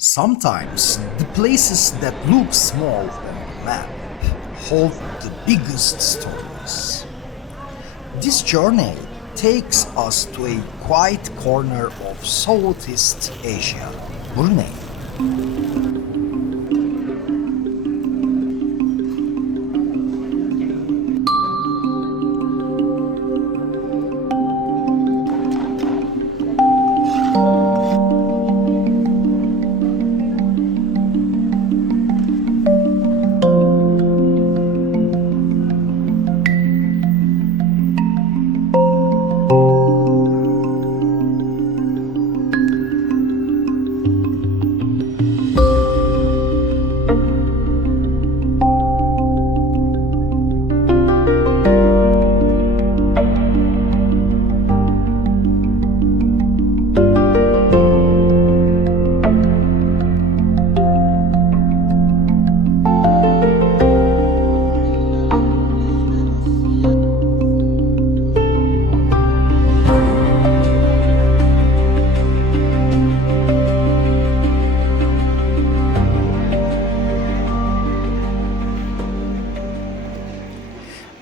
Sometimes the places that look small on the map hold the biggest stories. This journey takes us to a quiet corner of Southeast Asia, Brunei.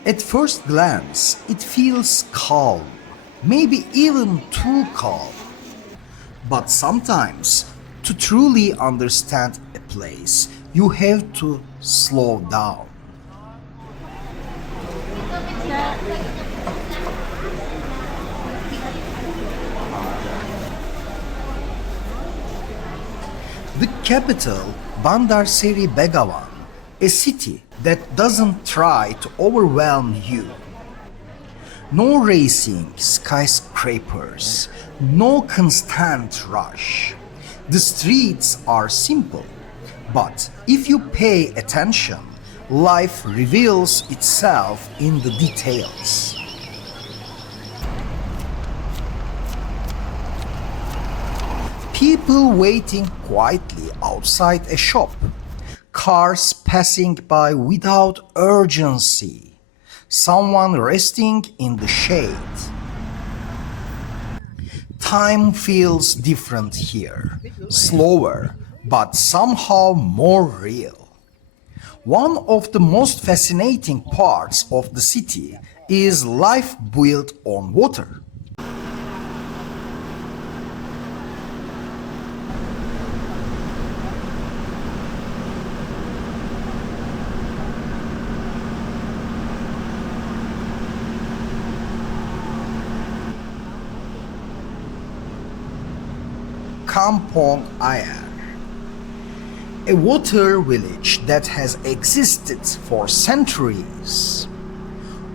At first glance, it feels calm, maybe even too calm. But sometimes, to truly understand a place, you have to slow down. The capital, Bandar Seri Begawan, a city that doesn't try to overwhelm you. No racing skyscrapers, no constant rush. The streets are simple, but if you pay attention, life reveals itself in the details. People waiting quietly outside a shop. Cars passing by without urgency. Someone resting in the shade. Time feels different here. Slower, but somehow more real. One of the most fascinating parts of the city is life built on water. Kampong Ayer, a water village that has existed for centuries.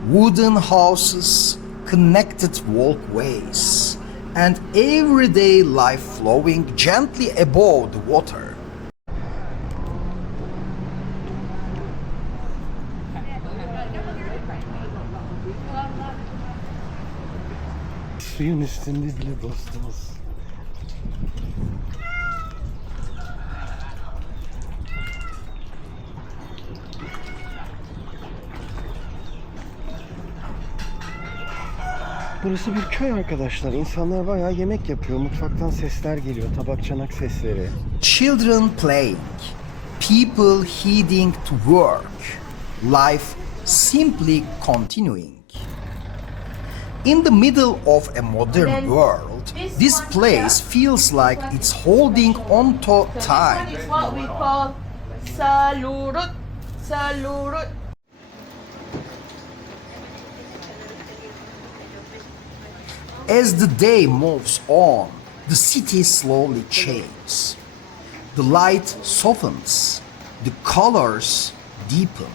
Wooden houses, connected walkways, and everyday life flowing gently above the water. Suyun üstünde bile dostumuz. Burası bir köy arkadaşlar. İnsanlar bayağı yemek yapıyor. Mutfaktan sesler geliyor. Tabak çanak sesleri. Children playing, people heading to work, life simply continuing. In the middle of a modern world, this place feels like it's holding on to time. This one is what we call salurut. Salurut. As the day moves on, the city slowly changes. The light softens, the colors deepen.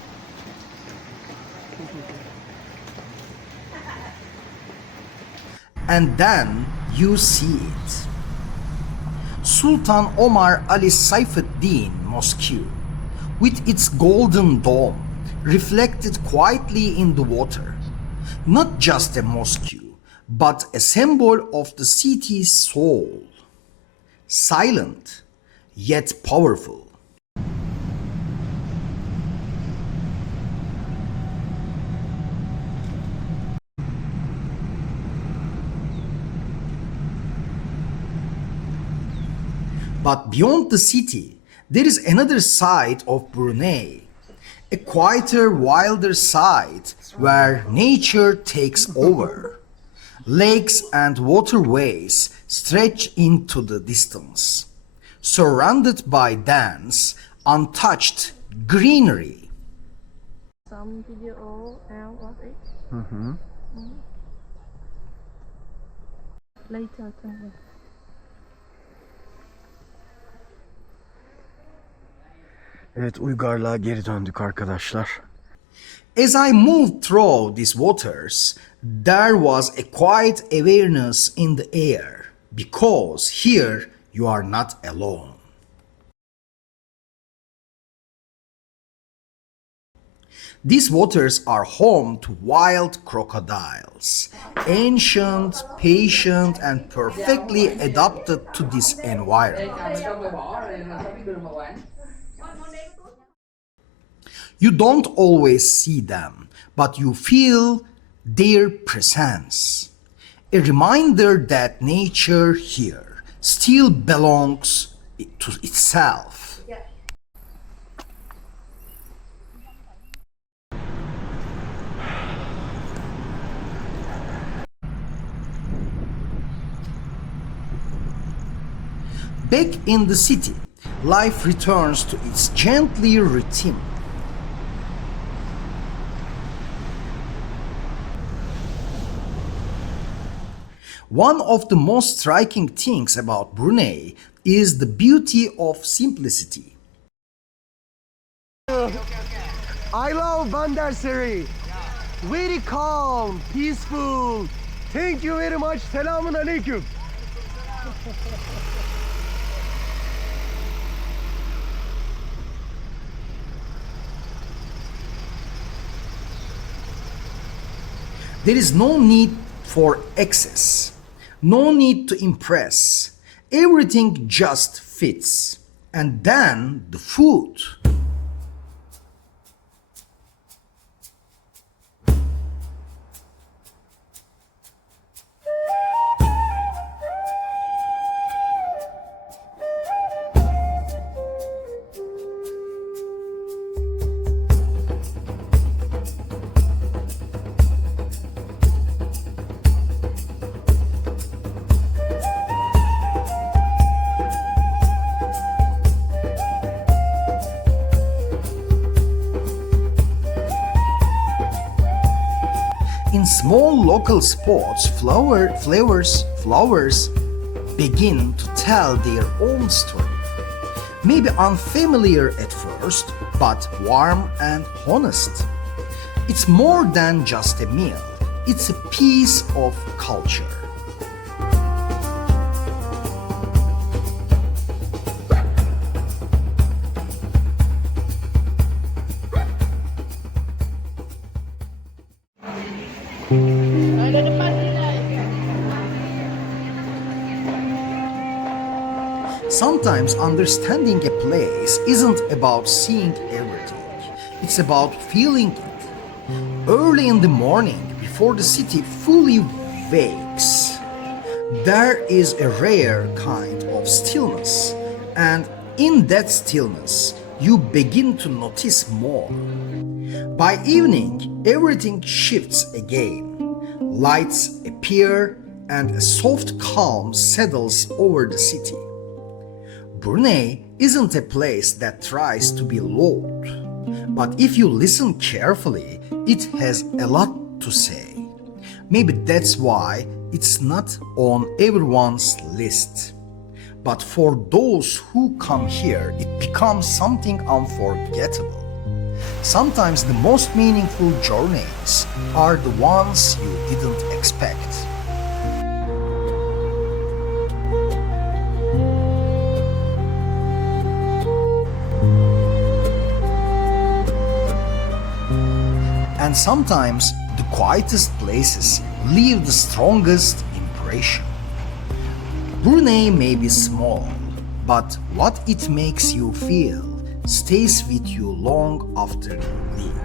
And then you see it. Sultan Omar Ali Saifuddien Mosque, with its golden dome, reflected quietly in the water. Not just a mosque, but a symbol of the city's soul. Silent, yet powerful. But beyond the city, there is another side of Brunei, a quieter, wilder side where nature takes over. Lakes and waterways stretch into the distance, surrounded by dense, untouched greenery. Some video out of it. Later, tell me. Evet, uygarlığa geri döndük arkadaşlar. As I moved through these waters, there was a quiet awareness in the air, because here you are not alone. These waters are home to wild crocodiles, ancient, patient, and perfectly adapted to this environment. You don't always see them, but you feel their presence. A reminder that nature here still belongs to itself. Back in the city, life returns to its gently rhythm. One of the most striking things about Brunei is the beauty of simplicity. I love Bandar Seri. Very calm, peaceful. Thank you very much. Selamun aleyküm. There is no need for excess, no need to impress. Everything just fits. And then the food. In small local spots, flowers begin to tell their own story. Maybe unfamiliar at first, but warm and honest. It's more than just a meal, it's a piece of culture. Ada depan sini. Sometimes understanding a place isn't about seeing everything, it's about feeling it. Early in the morning, before the city fully wakes, there is a rare kind of stillness, and in that stillness, you begin to notice more. By evening, everything shifts again. Lights appear and a soft calm settles over the city. Brunei isn't a place that tries to be loud, but if you listen carefully, it has a lot to say. Maybe that's why it's not on everyone's list. But for those who come here, it becomes something unforgettable. Sometimes the most meaningful journeys are the ones you didn't expect. And sometimes the quietest places leave the strongest impression. Brunei may be small, but what it makes you feel stays with you long after you leave.